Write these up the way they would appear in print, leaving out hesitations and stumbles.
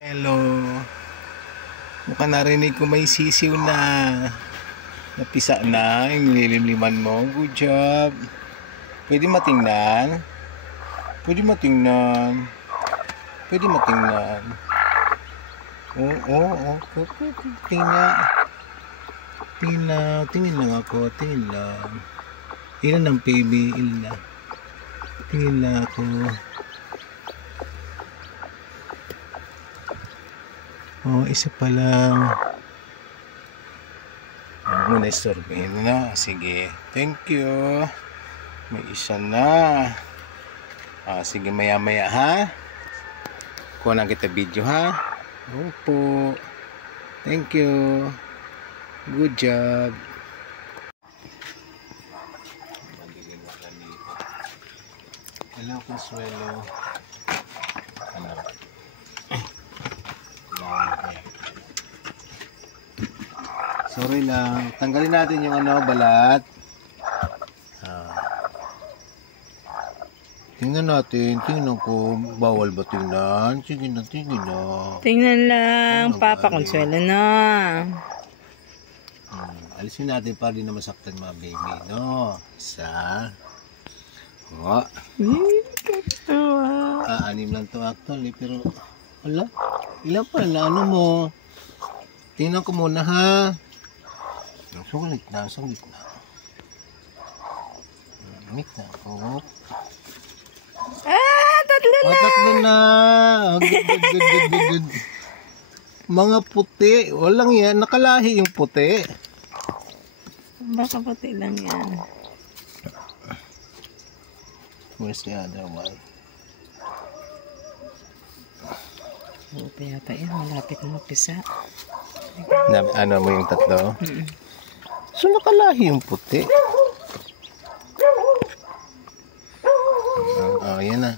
Hello. Mukhang narinig ko may sisiw na. Napisa na yung nililimliman mo. Good job. Pwede matingnan. Pwede matingnan. Pwede matingnan. Oo. Tingnan. Tingin lang ako. Tingin lang. Ilan ang baby? Ilan? Tingin lang ako. Oh, isa pa lang. Muna istorbohin na. Sige. Thank you. May isa na. Sige, maya-maya ha. Kuha lang kita video ha. Opo. Thank you. Good job. Hello, Consuelo. Ano? Sorry lang. Tanggalin natin yung balat. Tingnan natin. Tingnan ko. Bawal ba tingnan? Sige na, tingnan na. Tingnan lang. Papa Consuelo na. Alisin natin para di na masaktan mga baby. No? Isa. O. Anim lang to actually. Pero, wala. Ilan pa na mo? Tingnan ko muna ha. Sulit na. Tatlo na! Tatlo na! Good. Mga puti. Walang yan. Nakalahi yung puti. Baka puti lang yan. Where's the other one? Buti yata yan. Malapit na mapisa. Ano mo yung tatlo? So nakalahi yung puti. Yan na.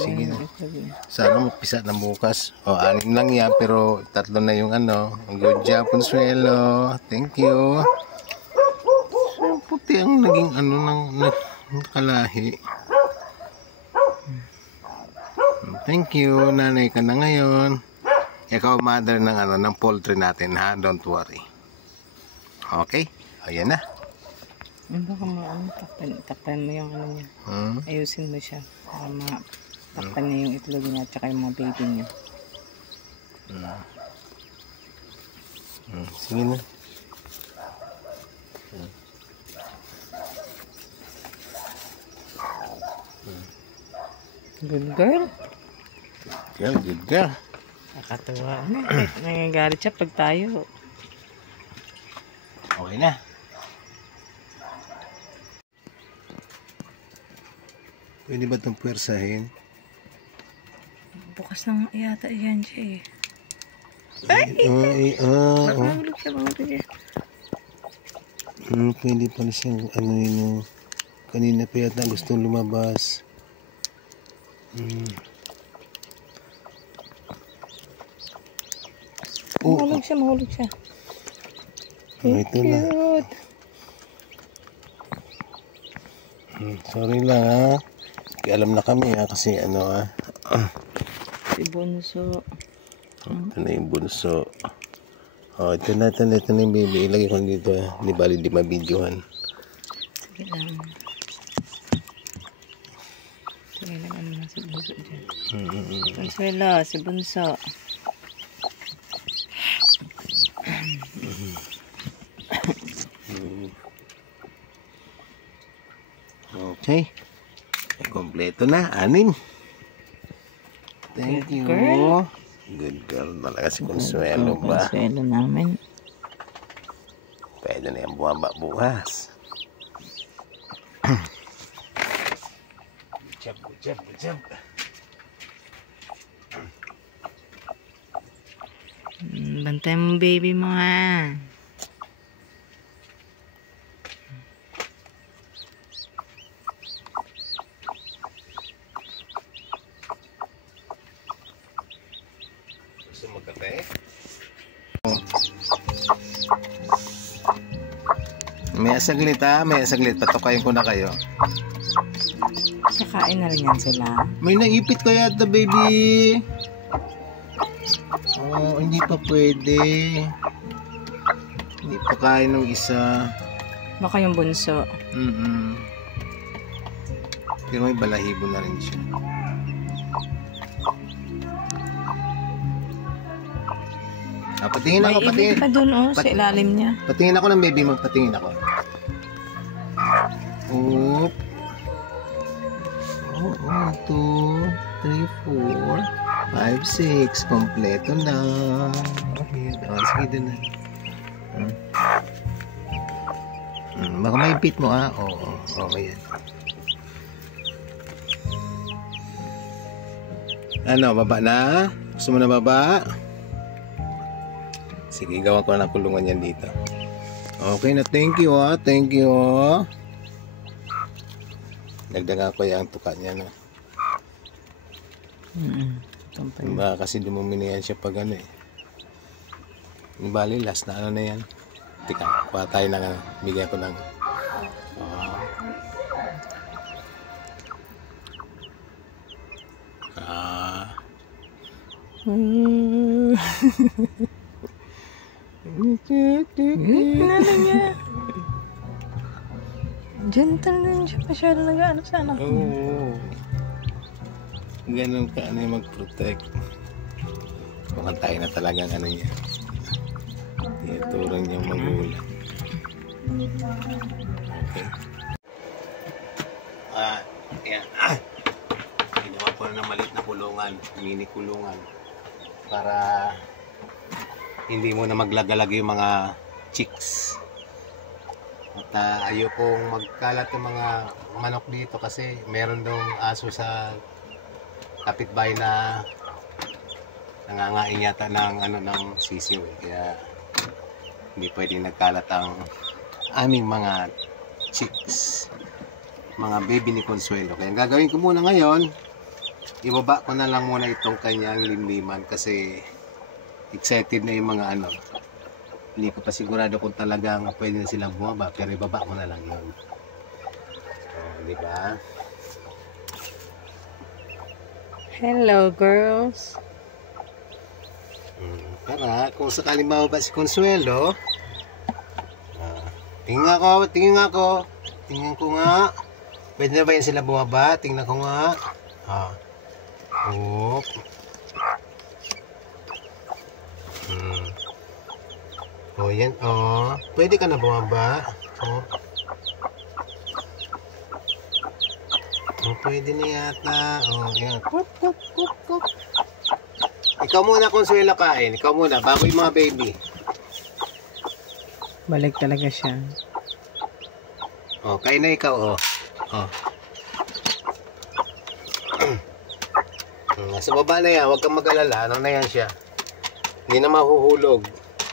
Sige na. Sana magpisa ng bukas. Anim lang yan pero tatlo na yung Good job, Consuelo. Thank you. So puti ang naging nakalahi. Thank you. Nanay ka na ngayon. Ikaw mother ng poultry natin ha. Don't worry. Okay? Ayan na. Baka takpan mo yung niya. Ayusin mo siya. Para matakpan niya yung itlog niya at saka yung mga baby niya. Sige na. Good girl. Good girl. Nakatuwa na. Nangagalit siya pag tayo. Okay na. Pwede ba itong pwersahin? Bukas na yata yan siya Mahulog siya. Pwede pala siyang kanina pa yata gustong lumabas. Mahulog siya. Ito na. Sorry lang ha. Alam na kami ha kasi Si Bunso. Ito na yung bunso. Ito na yung baby. Ilagay ko dito ha. Di bali di mabidyohan. Sige lang. Sige lang si Bunso dyan. Consuelo, si Bunso. Okay. Kompleto na. 6. Thank you. Good girl talaga si Consuelo ba? Consuelo namin. Pwede na yung bumaba bukas. Good job. Bantay mo baby mo ha. Gusto mo kape? May saglit. Patukayin ko na kayo. Kakain na rin yan sila. May naipit ko yata, baby. Oh, hindi pa pwede. Hindi pa kaya ng isa. Baka yung bunso. Pero may balahibo na rin siya. Patingin ako, May patingin. ibig pa dun, sa ilalim niya. Patingin ako ng baby mo, patingin ako. Oop. 1, 2, 3, 4, 5, 6. Kompleto na. Okay, sige doon na. Baka may bit mo Oo, yan. Ano, baba na? Gusto mo na baba? Sige, gawa ko na kulungan yan dito. Okay na, thank you thank you. Nagdaga ko yung tuka niya na. Baka kasi dumumi na yan siya pag ano Bali, last na ano na yan. Tika, kuha tayo ng bigay ko ng Ano niya? Gentle din siya. Masyado nag-ano sa anak mo. Oo. Ganun ka mag-protect. Mukhang tayo na talagang niya. Tinuturang niyang magulang. Okay. Yan. Ginawa ko na ng maliit na kulungan. Mini kulungan. Para hindi mo na maglaga-laga yung mga chicks. At ayokong magkalat yung mga manok dito kasi meron dong aso sa kapitbahay na nangangain yata ng sisiw Kaya hindi pwedeng nagkalat ang aming mga chicks, mga baby ni Consuelo. Kaya gagawin ko muna ngayon, ibaba ko na lang muna itong kanyang limliman kasi excited na yung mga Hindi ko pa sigurado kung talagang pwede na silang bumaba, pero ibaba ko na lang yun. Di ba? Hello, girls. Para kung sakaling mababa si Consuelo, tingnan ko. Tingnan ko nga. Pwede na ba yan sila bumaba? Tingnan ko nga. Oop. Yan. Pwede ka na bumaba. Pwede na yata. Yan. Kup. Ikaw muna, Consuelo, kain. Ikaw muna, bago yung mga baby. Balik talaga siya. Kain na ikaw, Nasa baba na yan, huwag kang mag-alala. Ano na yan siya? Hindi na mahuhulog.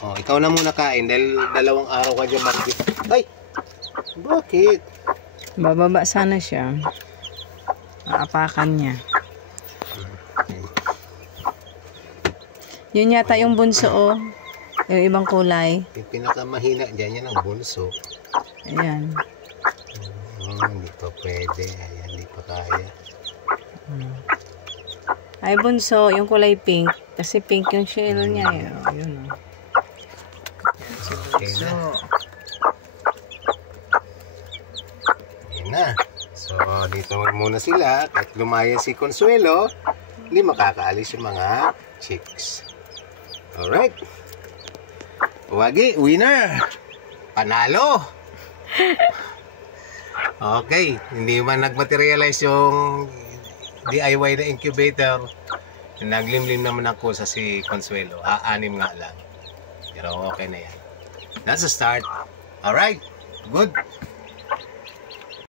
Ikaw na muna kain dahil 2 araw ka dyan mag-git. Ay! Bakit? Bababa sana siya. Aapakan niya. Yun yata yung bunso, yung ibang kulay. Yung pinakamahina dyan, yan ang bunso. Ayan. Hindi pa pwede. Ayan, hindi pa kaya. Ay, bunso, yung kulay pink. Kasi pink yung shell niya. Yun. Okay na. Ayan na. So, dito muna sila. Kahit lumaya si Consuelo, hindi makakaalis yung mga chicks. Alright. Wagi, winner! Panalo! Okay, hindi man nagmaterialize yung DIY na incubator. Naglimlim naman ako sa si Consuelo. 6 nga lang. Pero okay na yan. That's a start. Alright, good.